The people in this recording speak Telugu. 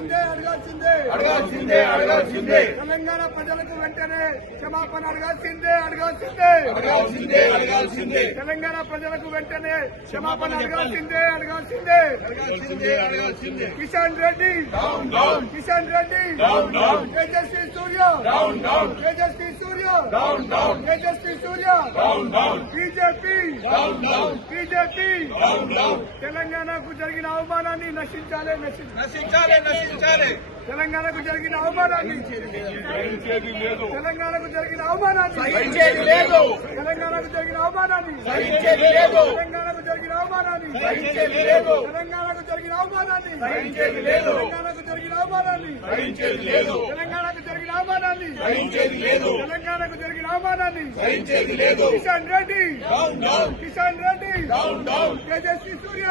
అడగాల్సిందే తెలంగాణ ప్రజలకు వెంటనే క్షమాపణ అడగాల్సిందే తెలంగాణ ప్రజలకు వెంటనే క్షమాపణ అడగాల్సిందే కిషన్ రెడ్డి తేజస్వి సూర్య బీజేపీ తెలంగాణకు జరిగిన అవమానాన్ని నశించాలి తెలంగాణకు జరిగిన అవమానాన్ని తెలంగాణకు జరిగిన అవమానాన్ని తెలంగాణకు జరిగిన అవమానాన్ని తెలంగాణకు జరిగిన అవమానాన్ని తెలంగాణకు జరిగిన అవమానాన్ని తెలంగాణకు జరిగిన అవమానాన్ని తెలంగాణకు జరిగిన అవమానాన్ని తెలంగాణకు జరిగిన అవమానాన్ని కిషన్ రెడ్డి తేజస్వి సూర్య